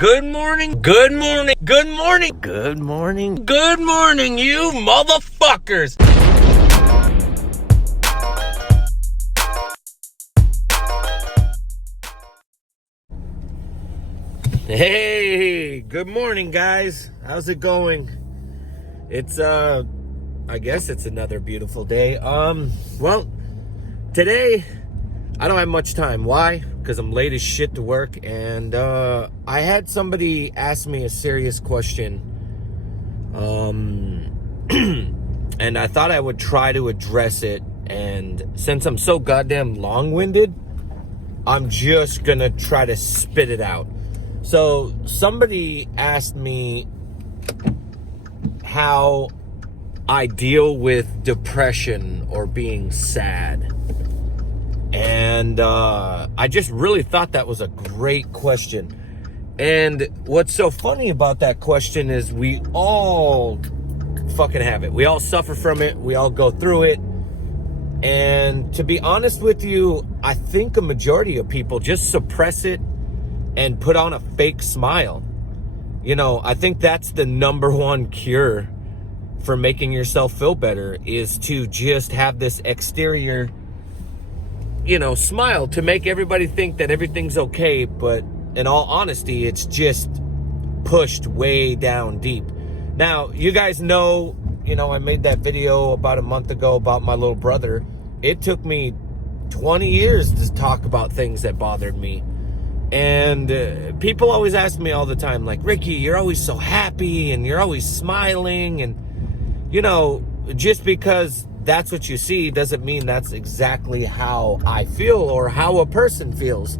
Good morning, good morning, good morning, good morning, good morning, you motherfuckers. Hey, good morning, guys. How's it going? It's, I guess it's another beautiful day. Well, today, I don't have much time. Why? Because I'm late as shit to work, and I had somebody ask me a serious question, and I thought I would try to address it, and since I'm so goddamn long-winded, I'm just gonna try to spit it out. So, somebody asked me how I deal with depression or being sad. And I just really thought that was a great question. And what's so funny about that question is we all fucking have it. We all suffer from it. We all go through it. And to be honest with you, I think a majority of people just suppress it and put on a fake smile. You know, I think that's the number one cure for making yourself feel better, is to just have this exterior, smile to make everybody think that everything's okay. But in all honesty, it's just pushed way down deep. Now, you guys know, I made that video about a month ago about my little brother. It took me 20 years to talk about things that bothered me. And people always ask me all the time, like, Ricky, you're always so happy and you're always smiling. And, just because that's what you see doesn't mean that's exactly how I feel or how a person feels.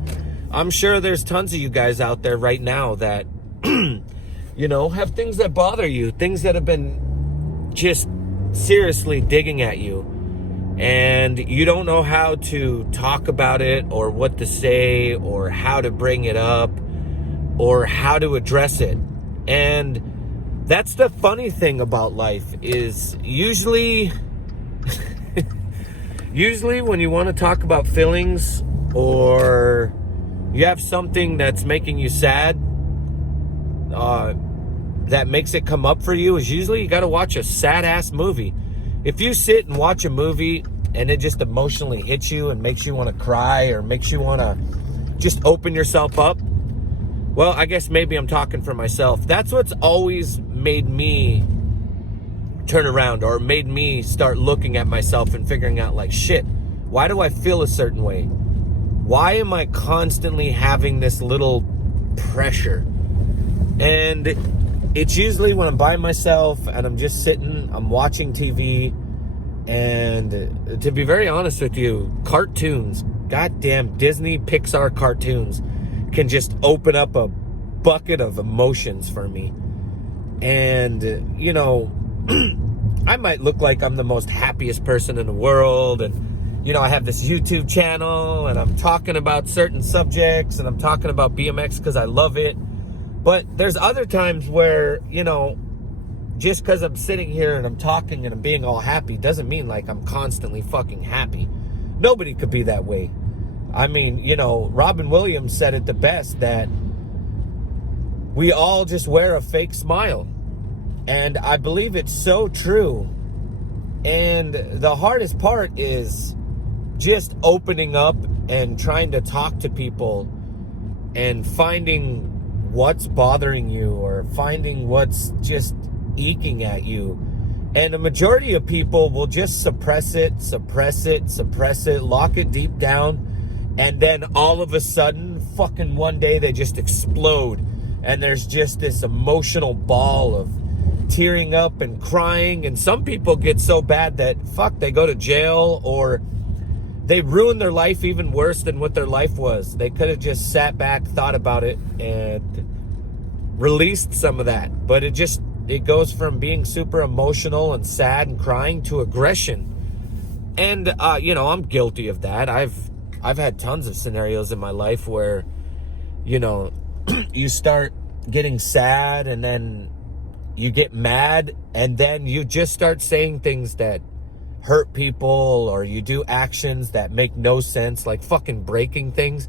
I'm sure there's tons of you guys out there right now that, have things that bother you, things that have been just seriously digging at you. And you don't know how to talk about it or what to say or how to bring it up or how to address it. And that's the funny thing about life is usually when you want to talk about feelings or you have something that's making you sad, that makes it come up for you, is usually you got to watch a sad ass movie. If you sit and watch a movie and it just emotionally hits you and makes you want to cry or makes you want to just open yourself up, well, I guess maybe I'm talking for myself. That's what's always made me turn around or made me start looking at myself and figuring out, like, shit, why do I feel a certain way? Why am I constantly having this little pressure? And it's usually when I'm by myself and I'm just sitting, I'm watching TV. And to be very honest with you, cartoons, goddamn Disney, Pixar cartoons can just open up a bucket of emotions for me. And, I might look like I'm the most happiest person in the world. And, I have this YouTube channel and I'm talking about certain subjects and I'm talking about BMX because I love it. But there's other times where, just because I'm sitting here and I'm talking and I'm being all happy doesn't mean like I'm constantly fucking happy. Nobody could be that way. I mean, Robin Williams said it the best, that we all just wear a fake smile. And I believe it's so true. And the hardest part is just opening up and trying to talk to people and finding what's bothering you or finding what's just eking at you. And a majority of people will just suppress it, lock it deep down, and then all of a sudden, fucking one day they just explode. And there's just this emotional ball of tearing up and crying. And some people get so bad that, they go to jail or they ruin their life even worse than what their life was. They could have just sat back, thought about it, and released some of that. But it goes from being super emotional and sad and crying to aggression. And, I'm guilty of that. I've had tons of scenarios in my life where, you start getting sad and then you get mad and then you just start saying things that hurt people, or you do actions that make no sense, like fucking breaking things.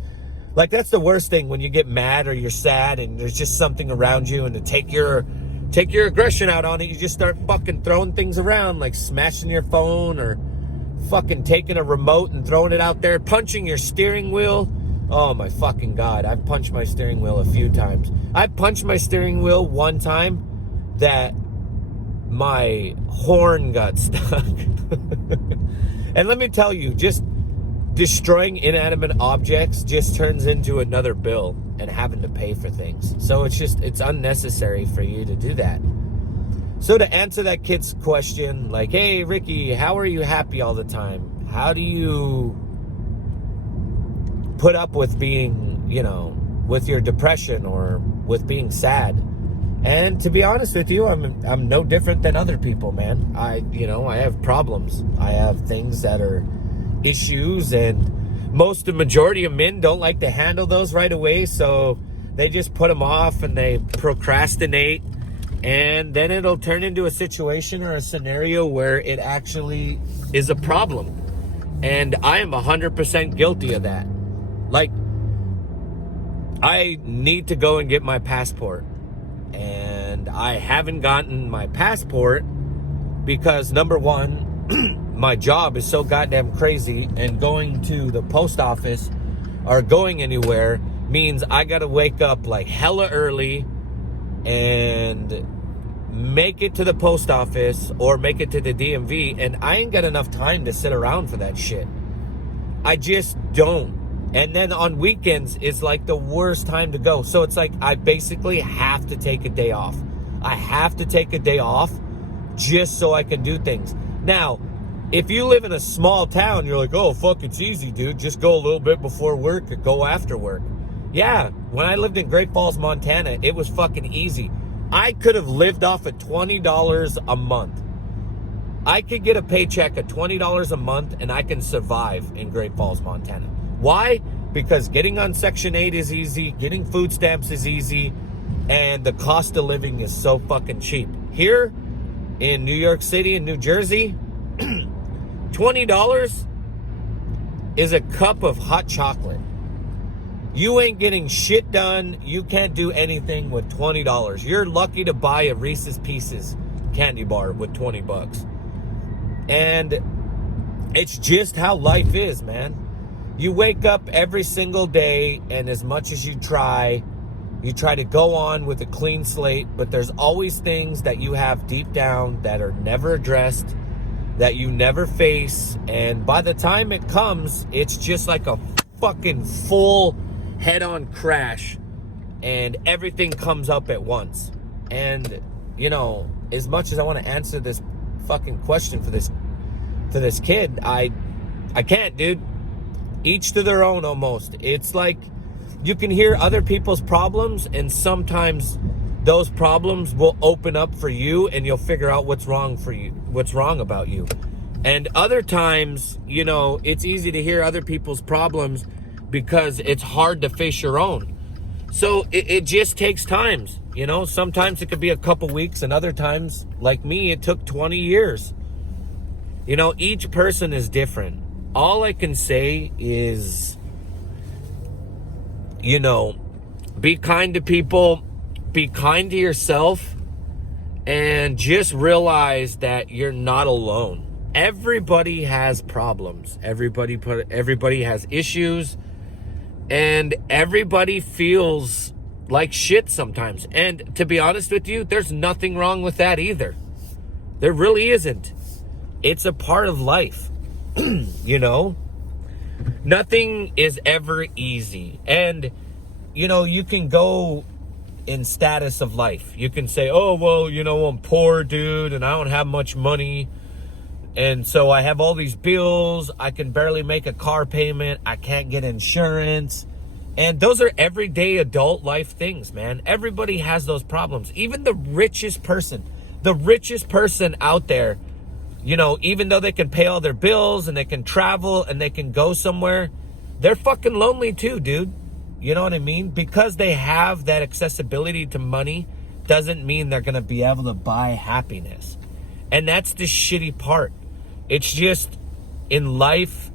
Like, that's the worst thing, when you get mad or you're sad and there's just something around you, and to take your aggression out on it, you just start fucking throwing things around, like smashing your phone or fucking taking a remote and throwing it out there, punching your steering wheel. Oh my fucking God, I've punched my steering wheel a few times. I punched my steering wheel one time that my horn got stuck. And let me tell you, just destroying inanimate objects just turns into another bill and having to pay for things. So it's unnecessary for you to do that. So to answer that kid's question, like, hey, Ricky, how are you happy all the time? How do you put up with being, with your depression or with being sad? And to be honest with you, I'm no different than other people, man. I have problems. I have things that are issues, and the majority of men don't like to handle those right away, so they just put them off and they procrastinate, and then it'll turn into a situation or a scenario where it actually is a problem. And I am 100% guilty of that. Like, I need to go and get my passport, and I haven't gotten my passport because, number one, my job is so goddamn crazy, and going to the post office or going anywhere means I gotta wake up like hella early and make it to the post office or make it to the DMV, and I ain't got enough time to sit around for that shit. I just don't. And then on weekends, it's like the worst time to go. So it's like I basically have to take a day off. I have to take a day off just so I can do things. Now, if you live in a small town, you're like, oh, fuck, it's easy, dude. Just go a little bit before work or go after work. Yeah, when I lived in Great Falls, Montana, it was fucking easy. I could have lived off of $20 a month. I could get a paycheck of $20 a month and I can survive in Great Falls, Montana. Why? Because getting on Section 8 is easy, getting food stamps is easy, and the cost of living is so fucking cheap. Here in New York City and New Jersey, $20 is a cup of hot chocolate. You ain't getting shit done. You can't do anything with $20. You're lucky to buy a Reese's Pieces candy bar with $20. And it's just how life is, man. You wake up every single day, and as much as you try to go on with a clean slate, but there's always things that you have deep down that are never addressed, that you never face, and by the time it comes, it's just like a fucking full head-on crash, and everything comes up at once. And, as much as I want to answer this fucking question for this kid, I can't, dude. Each to their own, almost. It's like you can hear other people's problems, and sometimes those problems will open up for you, and you'll figure out what's wrong about you. And other times, it's easy to hear other people's problems because it's hard to face your own. So it just takes time. Sometimes it could be a couple weeks, and other times, like me, it took 20 years. Each person is different. All I can say is, be kind to people, be kind to yourself, and just realize that you're not alone. Everybody has problems. Everybody has issues, and everybody feels like shit sometimes. And to be honest with you, there's nothing wrong with that either. There really isn't. It's a part of life. Nothing is ever easy. And you can go in status of life. You can say, oh, well, I'm poor, dude, and I don't have much money, and so I have all these bills. I can barely make a car payment. I can't get insurance. And those are everyday adult life things, man. Everybody has those problems. Even the richest person out there, even though they can pay all their bills and they can travel and they can go somewhere, they're fucking lonely too, dude. You know what I mean? Because they have that accessibility to money doesn't mean they're going to be able to buy happiness. And that's the shitty part. It's just, in life,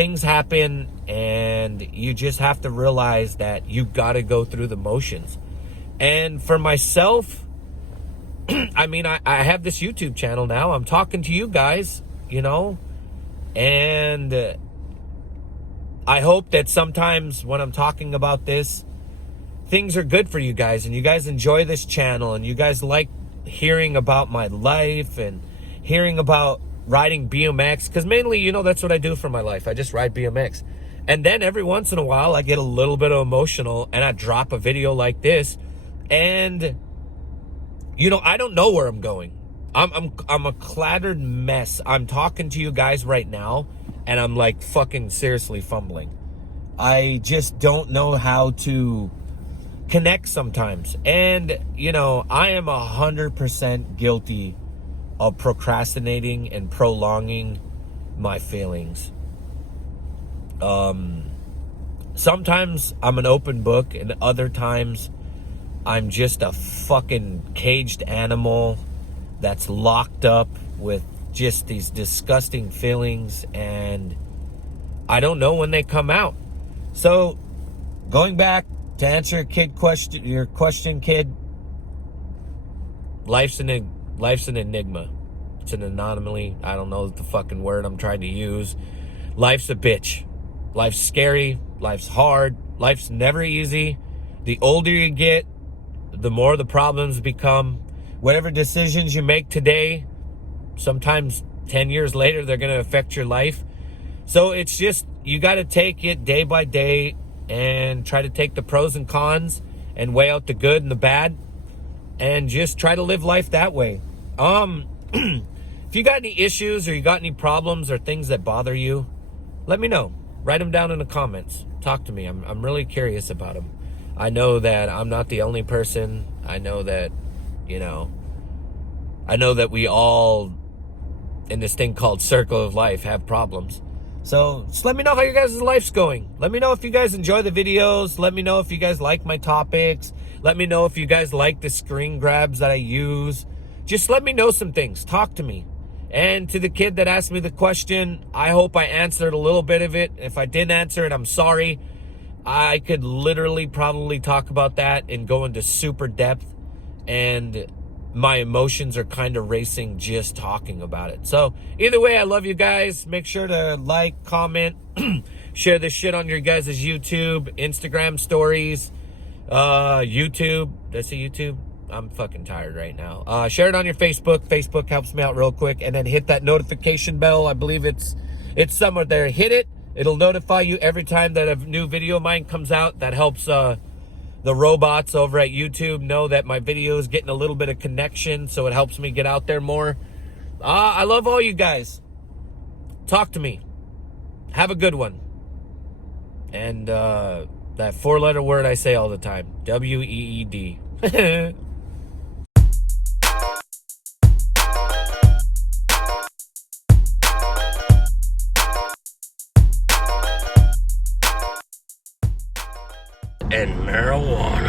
things happen, and you just have to realize that you got to go through the motions. And for myself, I mean, I have this YouTube channel now. I'm talking to you guys, you know, and I hope that sometimes when I'm talking about this, things are good for you guys, and you guys enjoy this channel, and you guys like hearing about my life and hearing about riding BMX, because mainly, you know, that's what I do for my life. I just ride BMX. And then every once in a while I get a little bit emotional and I drop a video like this, and you know, I don't know where I'm going. I'm a clattered mess. I'm talking to you guys right now and I'm like fucking seriously fumbling. I just don't know how to connect sometimes. And you know, I am 100% guilty of procrastinating and prolonging my feelings. Sometimes I'm an open book, and other times I'm just a fucking caged animal that's locked up with just these disgusting feelings, and I don't know when they come out. So going back to answer your question, kid, life's an enigma. It's an anomaly. I don't know the fucking word I'm trying to use. Life's a bitch. Life's scary. Life's hard. Life's never easy. The older you get, the more the problems become. Whatever decisions you make today, sometimes 10 years later, they're going to affect your life. So it's just, you got to take it day by day and try to take the pros and cons and weigh out the good and the bad and just try to live life that way. If you got any issues or you got any problems or things that bother you, let me know. Write them down in the comments. Talk to me. I'm really curious about them. I know that I'm not the only person. I know that, you know, I know that we all in this thing called circle of life have problems. So just let me know how your guys' life's going. Let me know if you guys enjoy the videos. Let me know if you guys like my topics. Let me know if you guys like the screen grabs that I use. Just let me know some things. Talk to me. And to the kid that asked me the question, I hope I answered a little bit of it. If I didn't answer it, I'm sorry. I could literally probably talk about that and go into super depth. And my emotions are kind of racing just talking about it. So either way, I love you guys. Make sure to like, comment, share this shit on your guys' YouTube, Instagram stories, YouTube. Did I say YouTube? I'm fucking tired right now. Share it on your Facebook. Facebook helps me out real quick. And then hit that notification bell. I believe it's somewhere there. Hit it. It'll notify you every time that a new video of mine comes out. That helps the robots over at YouTube know that my video is getting a little bit of connection, so it helps me get out there more. I love all you guys. Talk to me. Have a good one. And that 4-letter word I say all the time, WEED. And marijuana.